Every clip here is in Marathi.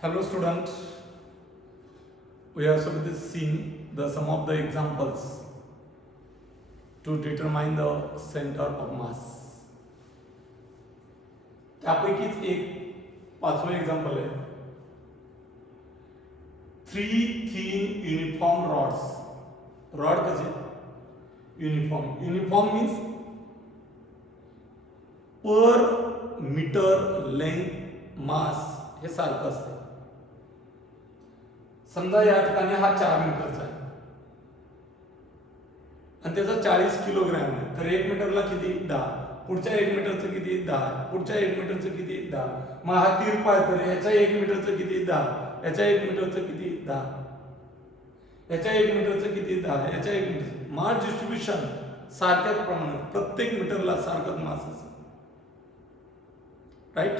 Hello students, we have already seen the some of the examples to determine the center of mass. त्यापैकीच एक पाचवं एक्झाम्पल आहे. 3 thin uniform rods. रॉड कसे युनिफॉर्म मीन्स पर मीटर लेंथ मास हे सारखं असतं. समजा या ठिकाणी हा 4 मीटरचा आहे आणि त्याचा 40 किलोग्रॅम आहे, तर 1 मीटरला किती 10, पुढच्या 1 मीटरचं किती 10, पुढच्या 1 मीटरचं किती 10. मग हा तिरपा आहे तर याच्या 1 मीटरचं किती 10, याच्या 1 मीटरचं किती 10, याच्या 1 मीटरचं किती 10, याच्या 1 मीटर. मास डिस्ट्रीब्युशन सारख्याच प्रमाणात प्रत्येक मीटरला सारखाच मास असेल. राईट.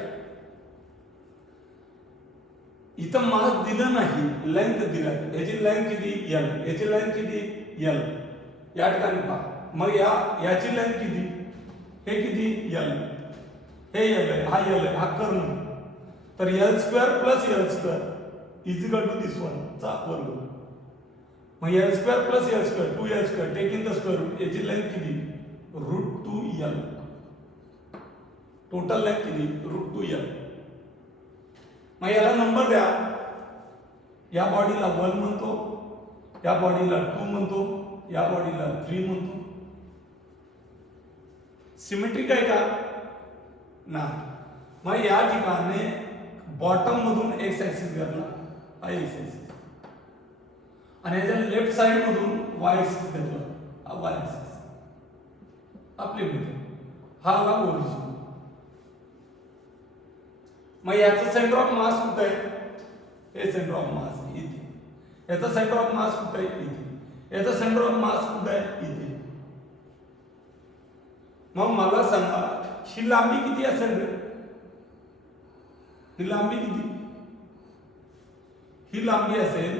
इथं मास दिलं नाही, लेंथ दिला. याची लेंथ किती L, याची लेंथ किती L. या ठिकाणी पहा, मग याची लेंथ किती, हे किती L, हे L आहे, हा L आहे, हा कर्ण. तर L² plus L² is equal to this one चा वर्ग. मग L² plus L² 2L², taking the square root. याची लेंथ किती √2L. टोटल लेंथ किती √2L. मग याला नंबर द्या. या बॉडीला 1 म्हणतो, या बॉडीला 2 म्हणतो, या बॉडीला 3 म्हणतो. सिमेट्रिक आहे का नाही. मग या ठिकाणी बॉटम मधून एक्स ऍक्सिस घेतला, हा एक्स ऍक्सिस, आणि याच्या लेफ्ट साइड मधून वाय ऍक्सिस घेतला, हा वाय ऍक्सिस. आपले हा आला ओरिजिन. मग याचं सेंटर ऑफ मास कुठे आहे, हे सेंटर ऑफ मास इथे. याचा सेंटर ऑफ मास कुठे आहे इथे. याचा सेंटर ऑफ मास कुठे आहे इथे. मग मला सांगा ही लांबी किती असेल रे, ही लांबी किती. ही लांबी असेल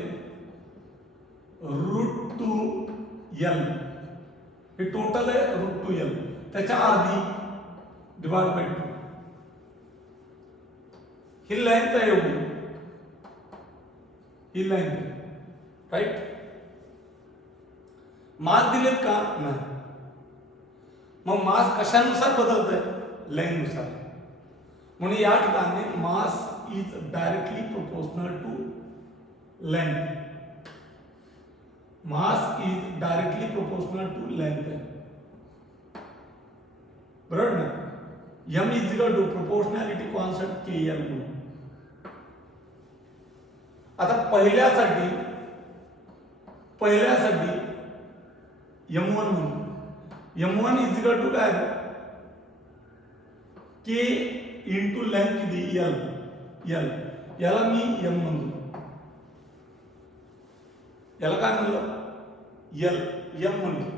√2L. हे टोटल आहे √2L. त्याच्या आधी डिवाइड बाय 2. ही लेंथ आहे एवढी, ही लेंथ. राईट. मास दिलेत का नाही. मग मास कशानुसार बदलत आहे, लेंथ नुसार. म्हणून या ठिकाणी mass is directly proportional to length. Mass is directly proportional to length. बरोबर ना. m is equal to proportionality concept KL. आता पहिल्यासाठी M1 म्हणू. M1 इज इक्वल टू काय, K इंटू लेंथ किती L. याला मी M म्हणतो, याला काय म्हणलं M म्हणतो.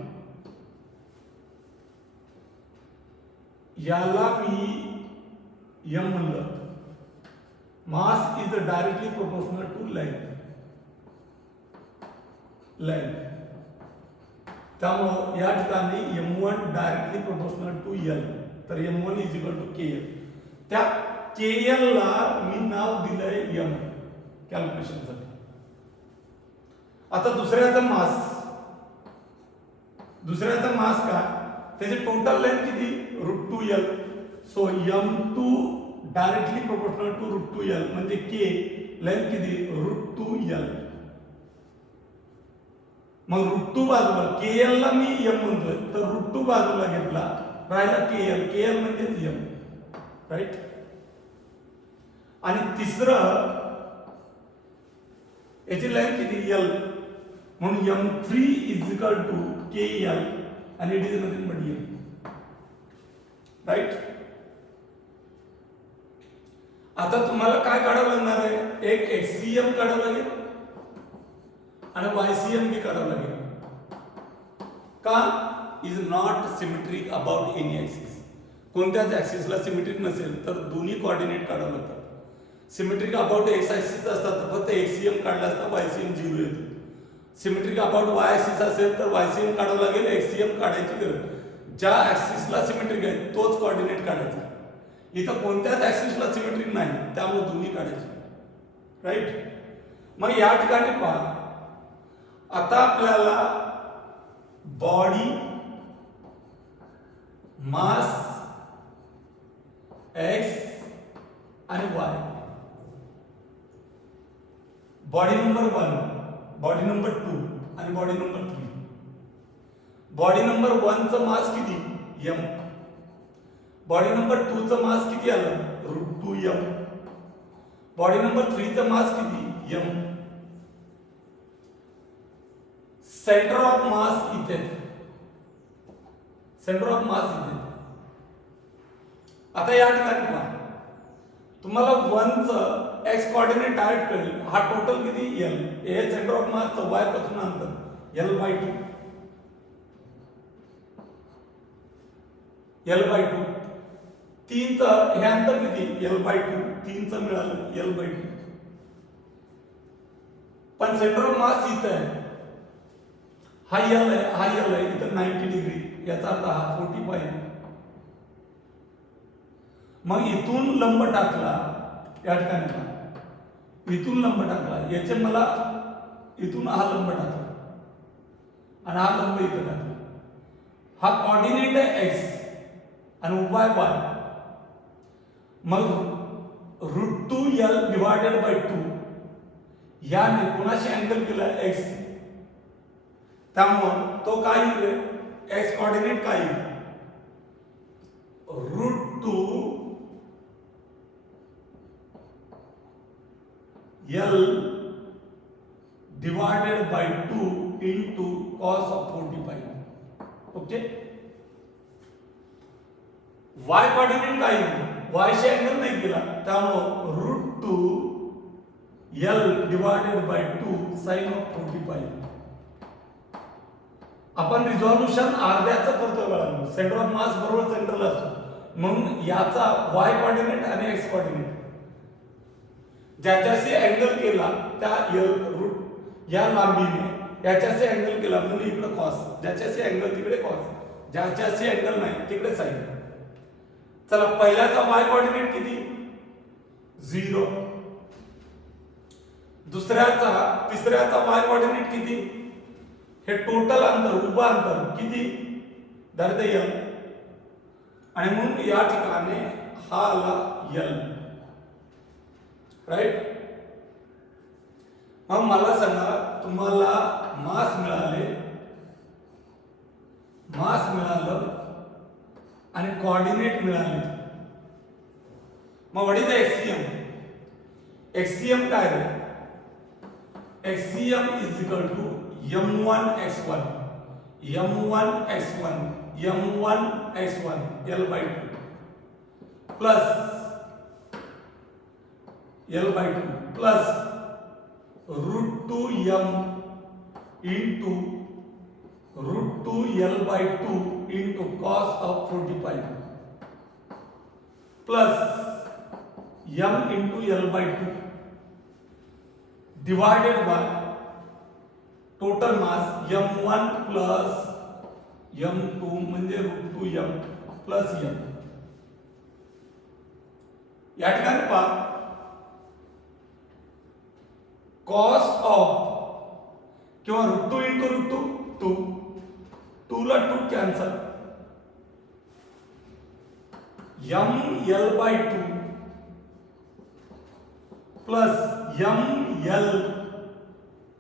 याला मी M म्हणलं. Mass is directly proportional to length. त्यामुळं या ठिकाणी M1 directly proportional to L. तर M1 is equal to KL. त्या KL ला मी नाव दिलंय M कॅल्क्युलेशनसाठी. आता दुसऱ्याचा मास काय, त्याची टोटल लेंथ किती √2L. So M2 directly proportional to √2L म्हणजे K लेंथ किती √2L. मग √2 बाजूला KL ला मी M म्हणतोय, तर √2 बाजूला घेतला, राहिला KL म्हणजेच M. राईट. आणि तिसरं याची लेंथ किती L, म्हणून M3 is equal to KL आणि it is nothing but M. Right. आता तुम्हाला काय काढावं लागणार आहे, एक HCM काढावं लागेल आणि YCM बी काढावं लागेल. का is not symmetric about any axis. कोणत्याच ऍक्सिसला सिमेट्रिक नसेल तर दोन्ही कोऑर्डिनेट काढावं लागतात. सिमेट्रिक अबाउट एक्स ऍक्सिस असतात तर फक्त HCM काढला असता YCM 0 येतो. सिमेट्रिक अबाउट Y ऍक्सिस असेल तर YCM काढावं लागेल, HCM काढायची गरज. ज्या ऍक्सिसला सिमेट्रिक आहे तोच कोऑर्डिनेट काढायचा. इथं कोणत्याच ऍक्सिसला सिमेट्रिक नाही, त्यामुळे दोन्ही काढायचे. राईट. मग या ठिकाणी पहा, आता आपल्याला बॉडी मास एक्स आणि Y, body number 1, body number 2 आणि बॉडी नंबर 3. बॉडी नंबर 1 चं मास किती m, बॉडी नंबर 2 चं मास किती आलं √2m, बॉडी नंबर 3 चं मास किती m. सेंटर ऑफ मास इथे, सेंटर ऑफ मास इथे. आता या ठिकाणी पहा, तुम्हाला 1 चं x कोऑर्डिनेट डायरेक्ट कळेल. हा टोटल किती l, हे सेंटर ऑफ मास चं y पासून अंतर l/2, l/2. 3 चं हे अंतर किती l/2, 3 चं मिळालं l/2. पण सेंटर ऑफ मास इथे आहे, हा l आहे, हा l आहे, इथं 90 डिग्री, याचा अर्थ हा 45 आहे. मग इथून लंब टाकला, या ठिकाणी पहा, इथून लंब टाकला, याचे मला इथून हा लंब टाकला आणि हा लंब इथं टाकला. हा कोऑर्डिनेट आहे x आणि उभा आहे y. मग √2l डिवायडेड बाय 2 याने कोणाशी अँगल केला x, त्यामुळे तो काय येईल, x कोऑर्डिनेट काय येईल √2l divided by 2 into cos of 45. Okay. y coordinate काय येईल, y शी अँगल नाही केला, त्यामुळे √2l divided by 2 sin of 45. आपण रिझॉल्यूशन अर्ध्याचं करतोय बघा, सेंटर ऑफ मास बरोबर सेंट्रल असतो, म्हणून याचा y कोऑर्डिनेट आणि x कोऑर्डिनेट ज्याच्याशी अँगल केला त्या या लांबीने याच्याशी अँगल केला म्हणून इकडे cos, ज्याच्याशी अँगल तिकडे cos, ज्याच्याशी अँगल नाही तिकडे sin. चला, पहिल्याचा y कोऑर्डिनेट किती 0, दुसऱ्याचा तिसऱ्याचा y कोऑर्डिनेट किती, हे टोटल अंतर उभा अंतर किती धरते l, आणि म्हणून या ठिकाणी हा आला l. राईट. मग मला सांगा, तुम्हाला मास मिळाले, मास मिळालं आणि कोऑर्डिनेट मिळाले. मग व्हॉट इज एक्सियम, एक्सियम काय आहे, XCM is equal to m1x1 m1x1 m1x1 l/2 plus l/2 plus √2m into √2l/2 into cos of 45 plus m into l/2 divided by total mass m1 plus m2 म्हणजे √2m plus m. या ठिकाणी पहा, cos of किंवा √2 into √2 2 ला 2 cancel, m l/2 plus m l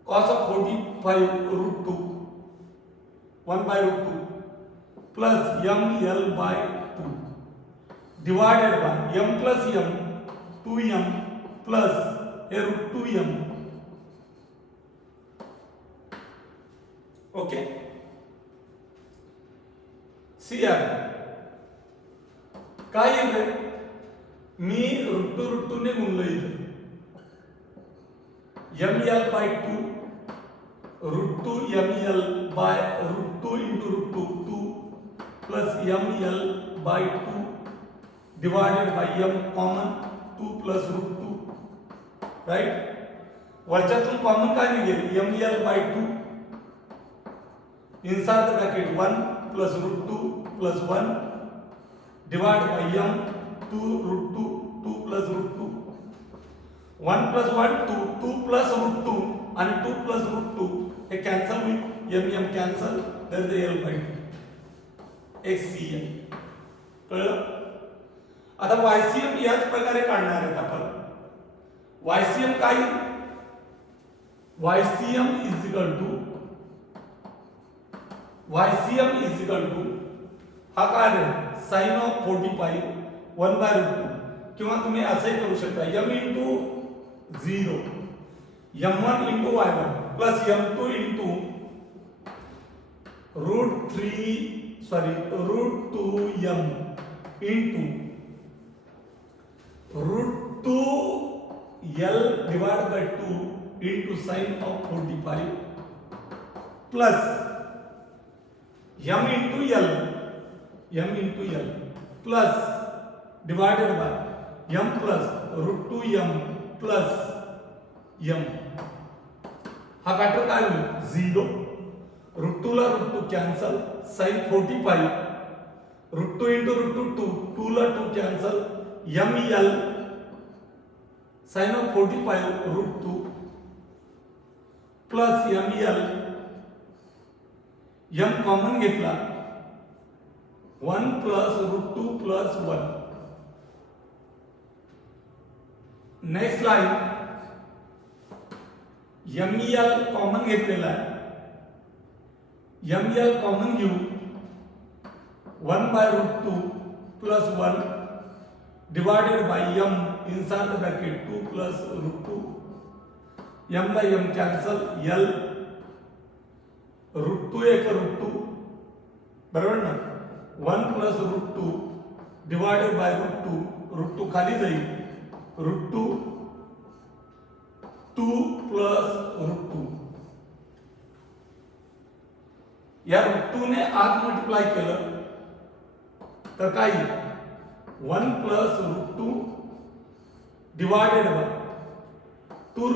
cos of 45 √2 1/√2 plus m l/2 divided by m plus m 2m plus हे √2m. ओके. सीआर काय येते, मी √2 ने गुणलं इथे ml/2 √2ml/√2 into √2 plus ml/2 divided by m common 2 plus √2. Right. वरच्यातून कॉमन काय निघेल ml/2 inside the bracket 1 plus √2 plus 1 divided by m 2 √2 2 plus √2 1 + 1 2, 2 + √2 आणि 2 + √2 हे कॅन्सल होईल, m कॅन्सल, तर ते L/2 HCl. कळलं? आता YCM याच प्रकारे काढणार आहेत आपण. YCM काय? YCM इज इक्वल टू हा काय आहे sin of 45 1/√2, किंवा तुम्ही असंही करू शकता m into 0 m1 into y1 plus m2 into √2m into √2l divided by 2 into sin of 45 plus m into l plus divided by m plus √2m plus m. हा फॅक्टर काय होईल 0, √2 ला √2 कॅन्सल, sin 45 √2 into √2 2 ला 2 cancel, ml sin of 45 √2 plus ml, m common घेतला 1 plus √2 plus 1. Next line ml common घेतलेला आहे, ml कॉमन घेऊ 1/√2 plus 1 divided by m inside the bracket 2 plus √2, m ला m कॅन्सल, l √2 एक √2 बरोबर ना, 1 plus √2 divided by √2 खाली जाईल, √2 2 plus √2. या √2 ने आत मल्टिप्लाय केलं तर काय 1 plus √2 divided by 2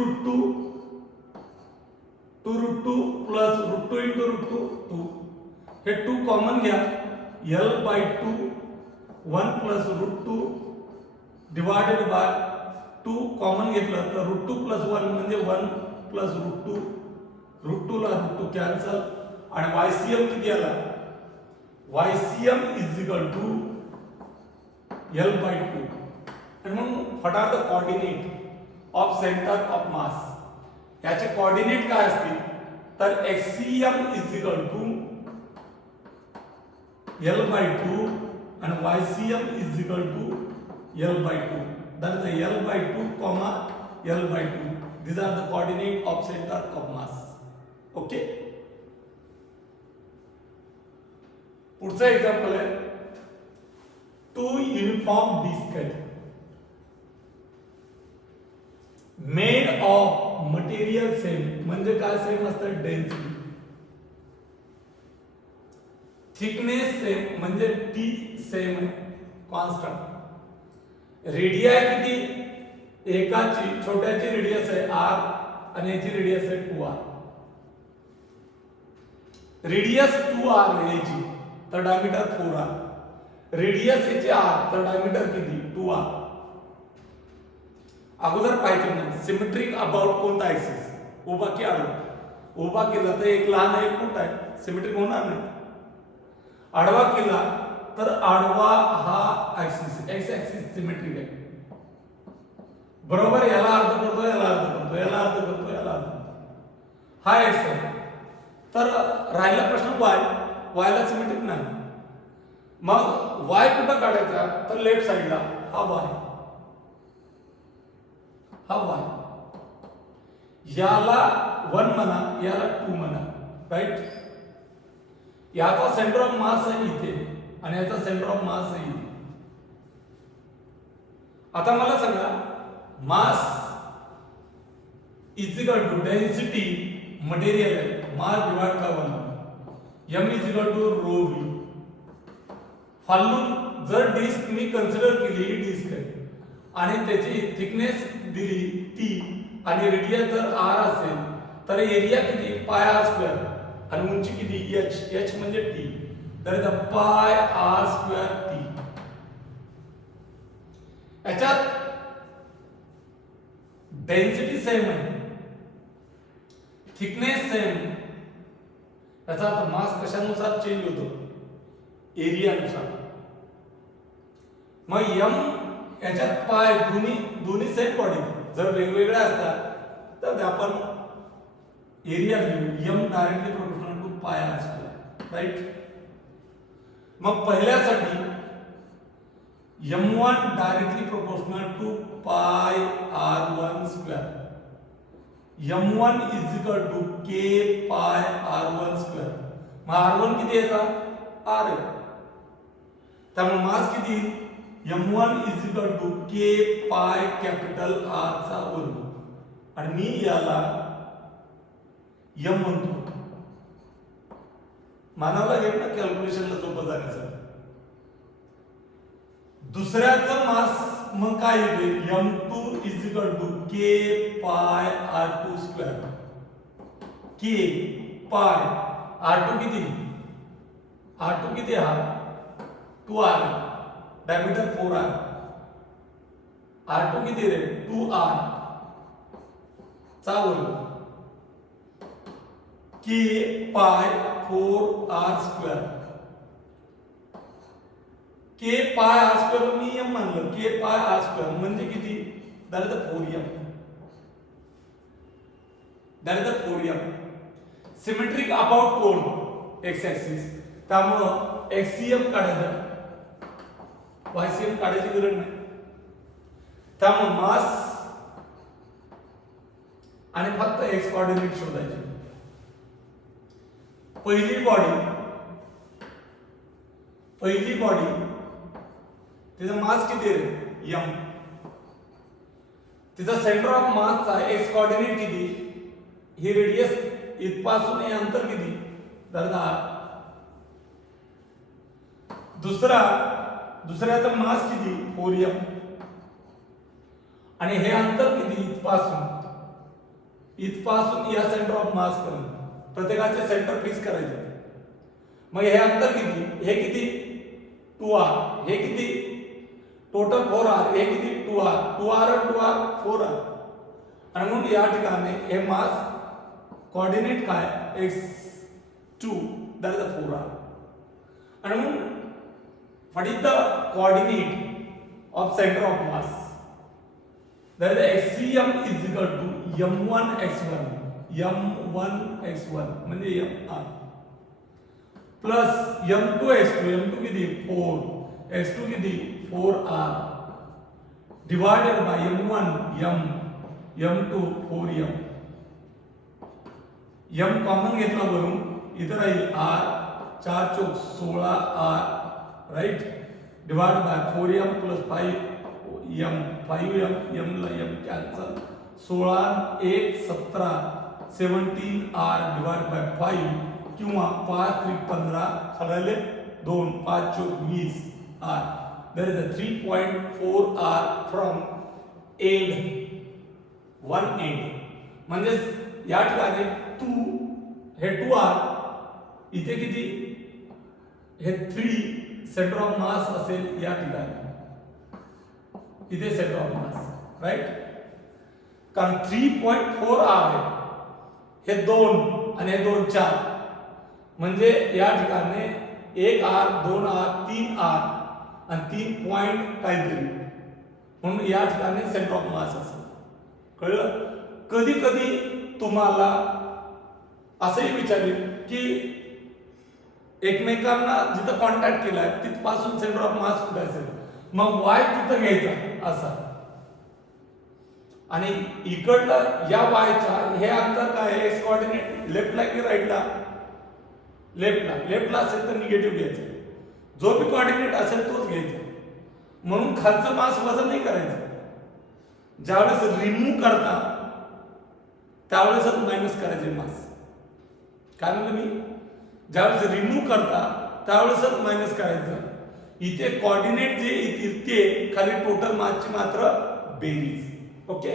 √2 plus √2 into √2 2. हे 2 कॉमन घ्या, l/2 1 plus √2 divided by 2 common घेतलं तर √2 plus 1 म्हणजे 1 plus √2, √2 ला √2 कॅन्सल, आणि YCM किती आला? YCM is equal to L/2. आणि म्हणून what are the coordinate of center of mass? याचे कोऑर्डिनेट काय असतील तर HCM is equal to L/2 and YCM is equal to L/2. That is the L/2 comma L/2. These are the coordinate of center of mass. Okay. पुढचा एक्झाम्पल आहे 2 uniform discs made of material same. म्हणजे काय सेम असतं? डेन्सिटी. थिकनेस सेम म्हणजे टी सेम कॉन्स्टंट. रेडिया किती? एकाची छोट्याची रेडियस आहे r आणि याची रेडियस आहे 2r. रेडियस 2r याची तर डायमीटर 4r. रेडियस याची r तर डायमीटर किती? 2r. अगोदर पाहिजे ना सिमेट्रिक अबाउट कोणता ऍक्सिस, उभा की आडवा? उभा केला तर एक लहान आहे एक मोठा आहे, सिमेट्रिक होणार नाही. आडवा केला तर आडवा हा ऍक्सिस एक्स ऍक्सिस सिमेट्रिक आहे, बरोबर. याला अर्ध करतो, याला अर्ध करतो, याला अर्ध करतो, याला अर्ध करतो, हा एक्स आहे. तर राहिला प्रश्न y ला सिमेट्रिक नाही. मग y कुठं काढायचा तर लेफ्ट साइडला, हा y, हा y. याला 1 म्हणा, याला 2 म्हणा, राइट. याचा सेंटर ऑफ मास आहे इथे आणि याचा सेंटर ऑफ मास आहे इथे. आता मला सांगा mass is equal to density material आहे, mass divide by 1, m is equal to rho v. खालून जर डिस्क मी कन्सिडर केली, ही डिस्क आहे आणि त्याची थिकनेस दिली t आणि रेडियस जर r असेल तर एरिया किती? πr² आणि उंची किती? h म्हणजे t. तर द πr² t. याच्यात डेन्सिटी सेम आहे, थिकनेस सेम, याचा अर्थ मास कशानुसार चेंज होतो, एरियानुसार. मग m याच्यात पाय दोन्ही सेम बॉडी जर वेगवेगळ्या असतात तर आपण एरिया घेऊ m directly proportional to pi r square, right. मग पहिल्यासाठी m1 directly proportional to pi r1 square, m1 is equal to k pi r1 square. मग r1 किती याचा, r आहे, त्यामुळे मास किती, m1 is equal to k pi capital R चा वर्ग. आणि मी याला m म्हणतो, मानावं लागेल ना कॅल्क्युलेशनला सोपं जाण्यासाठी. दुसऱ्याचं मास मग काय येते, m2 is equal to k पाय r2 स्क्वेअर, k पाय r2 किती, r2 किती हा 2r, डायमीटर 4r, r2 किती रे 2r चा वर्ग, k पाय 4r स्क्वेअर. k पाय r स्क्वेअर मी m मानलं, k पाय r स्क्वेअर म्हणजे किती, that is the 4m, that is the 4m. Symmetric about कोण x ऍक्सिस, त्यामुळं HCM काढायचं, YCM काढायची गरज नाही. त्यामुळे मास आणि फक्त x कोऑर्डिनेट शोधायचे. पहिली बॉडी तिचा मास किती आहे m, तिचा सेंटर ऑफ मासचा x कोऑर्डिनेट किती, ही रेडियस इथपासून हे अंतर किती, तर 10. दुसऱ्याचा मास किती 4m, आणि हे अंतर किती इथपासून या सेंटर ऑफ मास पर्यंत, प्रत्येकाचे सेंटर फिक्स करायचे. मग हे अंतर किती, हे किती 2r, हे किती टोटल 4r, हे किती 2r, 2r 4r. आणि मग या ठिकाणी हे मास कोऑर्डिनेट काय x2, that is the 4r. आणि मग what is the coordinate of center of mass, that is HCM is equal to m1x1 म्हणजे mr प्लस m2 किती 4, x2 किती 4r divided by m1 m2 4m. m common घेतला वरून इथं राहील r, 4 Chowk 16r, right, divide by 4m plus 5m, 5m ला m cancel, 16 1 17 17r divide by 5 किंवा 5 3 15 खाली 2 5 चौक 20r. There is a 3.4r from one end. म्हणजे या ठिकाणी 2 हे 2r, इथे किती हे 3 सेंटर ऑफ मास असेल या ठिकाणी, इथे सेंटर ऑफ मास, राइट. कारण 3.4r आहे, हे 2 आणि हे 2 4, म्हणजे या ठिकाणी 1r 2r 3r आणि 3 पॉइंट काहीतरी, म्हणून या ठिकाणी सेंटर ऑफ मास असेल. कळलं. कधी कधी तुम्हाला असंही विचारेल की एकमेकांना जिथं कॉन्टॅक्ट केलाय तिथपासून सेंटर ऑफ मास कुठे असेल, मग y तिथं घ्यायचा असा, आणि इकडलं या yच्या हे अंतर काय आहे, x कोऑर्डिनेट लेफ्टला की राईटला, लेफ्टला असेल तर निगेटिव्ह घ्यायचं, जो भी कोऑर्डिनेट असेल तोच घ्यायचा. म्हणून खालचं मास वजा नाही करायचं, ज्यावेळेस रिमूव्ह करता त्यावेळेसच मायनस करायचे मास. काय म्हणलं मी, ज्यावेळेस रिमूव्ह करता त्यावेळेसच मायनस करायचं. इथे कोऑर्डिनेट जे येतील ते खाली टोटल मासची मात्र बेरीज. ओके.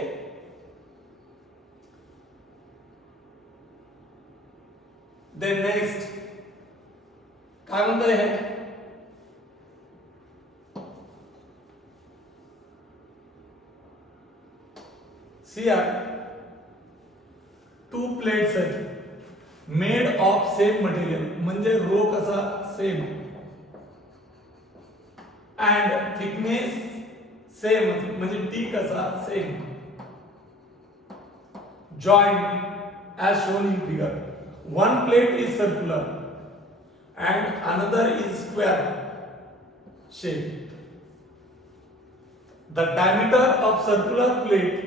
देन नेक्स्ट काय म्हणतंय हे, See here, two plates आहेत मेड ऑफ सेम मटेरियल, म्हणजे रो कसा सेम अँड थिकनेस सेम, म्हणजे टी कसा same, joined as shown in figure. One plate is circular and another is square shape. The diameter of circular plate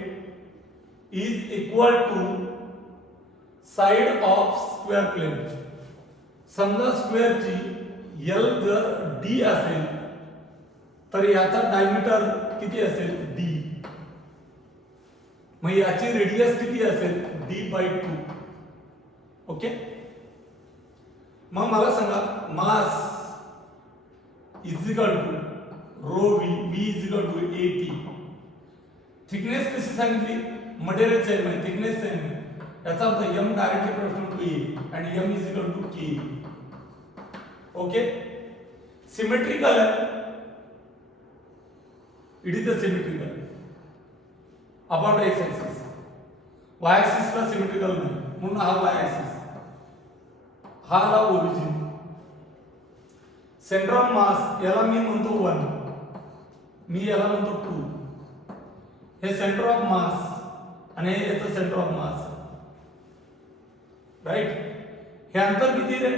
is equal to side of square plate. समजा स्क्वेअर ची L जर D असेल तर याचा डायमीटर किती असेल D, मग याची रेडियस किती असेल D/2. ओके, मग मला सांगा mass is equal to rho v is equal to at. Thickness कशी सांगितली, मटेरियल सेम आहे, थिकनेस सेम आहे, याचा अर्थ m directly proportional to a आणि m is equal to k. Okay, symmetrical आहे, it is the symmetrical about X axis. Y axis ला सिमेट्रिकल नाही म्हणून हा वाय एक्सिस, हा ला ओरिजिन. सेंटर ऑफ मास याला मी म्हणतो 1, मी याला म्हणतो 2. हे सेंटर ऑफ मास आणि हे याचं सेंटर ऑफ मास, राइट. हे अंतर किती रे,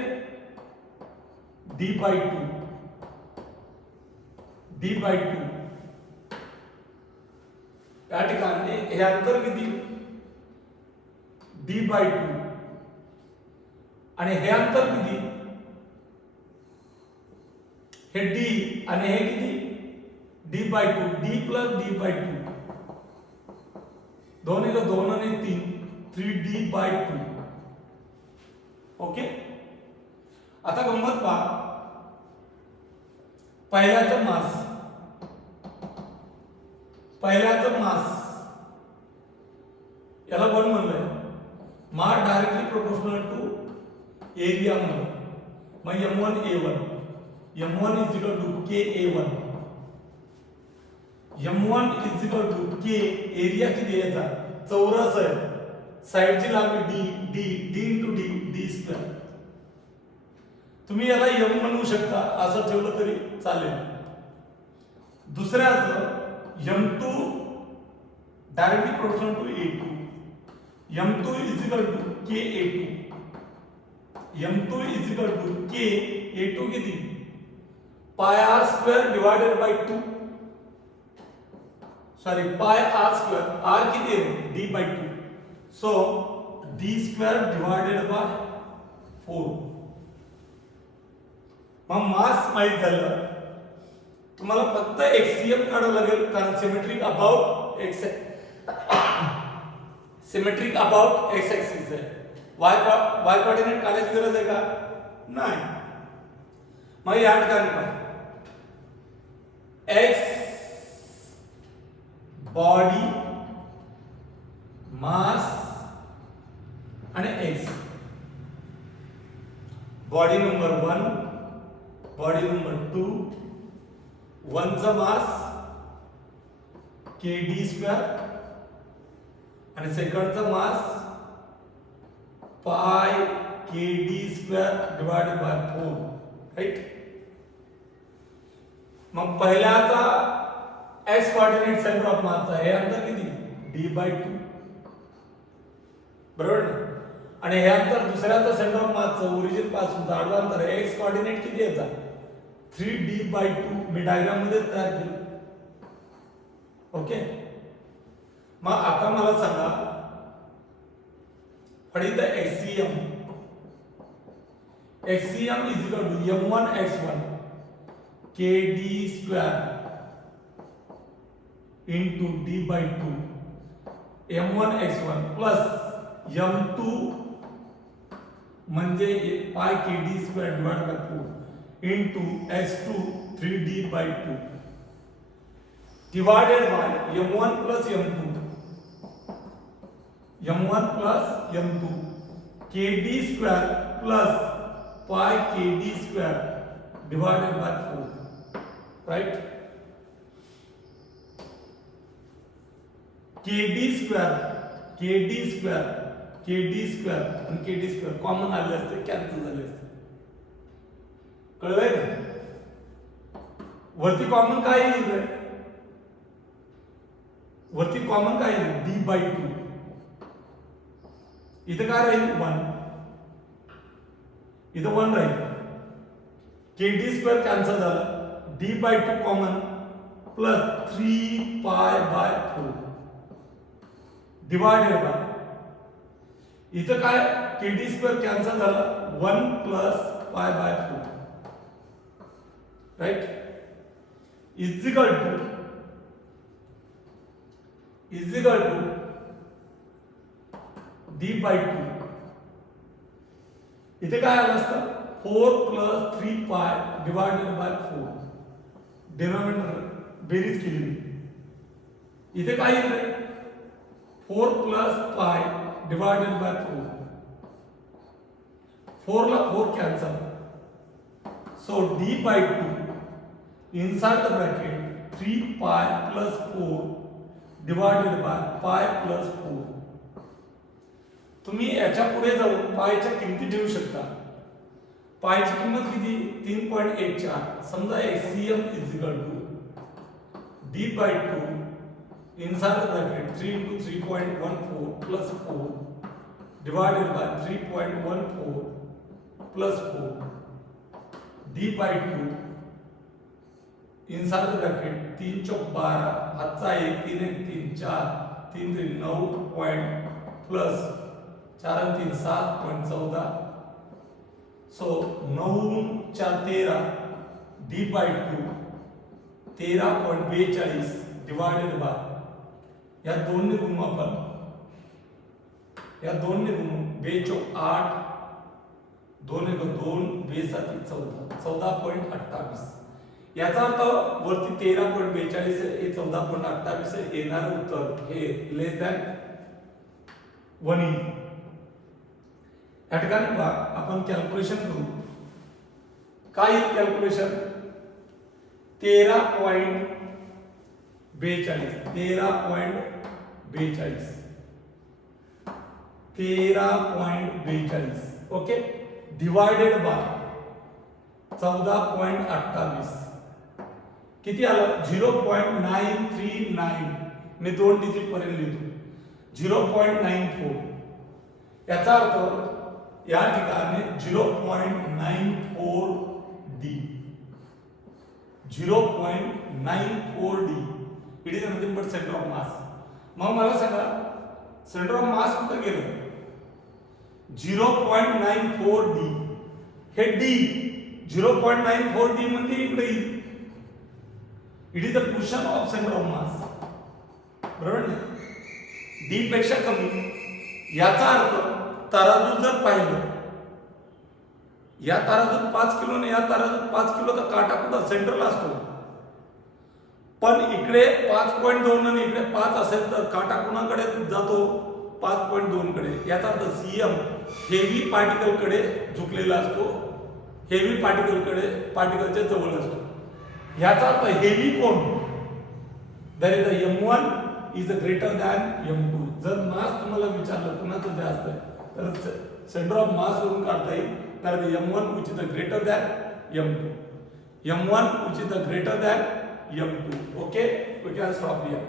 D/2, D/2. या ठिकाणी हे अंतर किती, D/2 आणि हे अंतर किती, हे D आणि हे किती D/2, D प्लस D/2, दोन्ही का 2 आणि 3, 3D/2. ओके, आता गंमत पहा, पहिल्याचं मास याला 1 म्हणलंय, mass directly proportional to area म्हणलं, मग m1a1, m1 is equal to ka1, m1 is equal to k. Area किती याचा, चौरस आहे, साइडची लांबी d इंटू d स्क्वेअर. तुम्ही याला m म्हणू शकता, असं ठेवलं तरी चालेल. दुसऱ्याचं m2 directly proportional to a2, m2 is equal to ka2, m2 is equal to k, a2 किती, pi r square divided by 2, sorry pi r square, r किती आहे D/2, so d square divided by 4. मग मास माहित झालं, तुम्हाला फक्त HCM काढावं लागेल, कारण सिमेट्रिक अबाउट एक्स एक्सिस आहे. वाय कोऑर्डिनेट काढायची गरज आहे का, नाही. मग या ठिकाणी पहा, एक्स बॉडी मास आणि x, body number 1, body number 2, 1 चा मास kd² आणि सेकंडचा मास pi kd² divided by 4, right. मग पहिल्याचा x कोऑर्डिनेट सेंटर ऑफ मासचा हे अंतर किती, D/2, बरोबर ना. आणि हे अंतर दुसऱ्याचा सेंटर ऑफ मासचं ओरिजिन पासून आडवा अंतर आहे, x कोऑर्डिनेट किती याचा, 3D/2. मी डायग्राम मध्ये तयार केलं. ओके, मग आता मला सांगा, what is the HCM. HCM is equal to m1x1 kd² into D/2 m1x1 plus m2 म्हणजे pi kd² divide by 4 into x2 3D/2 divided by m1 plus m2 kd² plus pi kd² divided by 4, right. KD आणि KD कॉमन आले असते, कॅन्सल झाले असते. कळलंय ना? वरती कॉमन काय येईल? वरती कॉमन काय येईल? D/2. इथं काय राहील? 1. इथं 1 राहील. KD² कॅन्सल झाला, D/2 common plus 3π/4 divided by, इथं काय KD² कॅन्सल झाला, 1 plus π/4 right is equal to D/2. इथे काय आलं असतं? 4 प्लस 3π डिवायडेड बाय 4. डिनॉमिनेटर बेरीज केली. इथे काय येईल? 4 प्लस π डिवायडेड बाय 4. 4 ला 4 cancel. So D/2 inside the bracket 3π plus 4 divided by π plus 4. तुम्ही याच्या पुढे जाऊन पायच्या किमती ठेवू शकता. पायची किंमत किती? 3.14. समजा HCM is equal to D/2 inside the bracket 3 into 3.14 plus 4 divided by 3.14 plus 4 D/2 inside the bracket 3 चौक 12 हातचा 1 3 1 3 4 3 3 9 पॉइंट प्लस 4 आणि 3 7.14. सो 9 4 13 D/2 13.42 डिवायडेड बाय, या 2 ने गुणू आपण, या 2 ने गुणू, 2 चौक 8 2 1 2 2 7 14 14.28. याचा अर्थ वरती 13.42 हे 14.28 येणार उत्तर हे लेस दॅन 1 येईल. या ठिकाणी पहा आपण कॅल्क्युलेशन करू. काय कॅल्क्युलेशन? 13.42 13.42 ओके डिवायडेड बाय 14.28 किती आलं? 0.939. मी 2 डिजिट पर्यंत लिहितो 0.94. याचा अर्थ या ठिकाणी 0.94D 0.94D. It is nothing but centre of मास. मग मला सांगा सेंटर ऑफ मास कुठे गेलं? 0.94D. हे D 0.94D म्हणजे इकडे येईल. It is the position of center of मास. बरोबर ना? D पेक्षा कमी. याचा अर्थ तराजू जर पाहिलं, या तराजूत 5 किलो ने या तराजूत 5 किलोचा काटा कुठं? सेंटरला असतो. पण इकडे 5.2 आणि इकडे 5 असेल तर काटा कुणाकडे जातो? 5.2 कडे. याचा अर्थ CM हेवी पार्टिकल कडे झुकलेला असतो. हेवी पार्टिकलच्या जवळ असतो. याचा अर्थ हेवी कोण? That is the M1 is greater than M2. जर मास तुम्हाला विचारलं कुणाचं जास्त आहे तर सेंटर ऑफ मास वरून काढता येईल. तर M1 which is the greater than M2. M1 which is the greater than M2. Okay, we can stop here.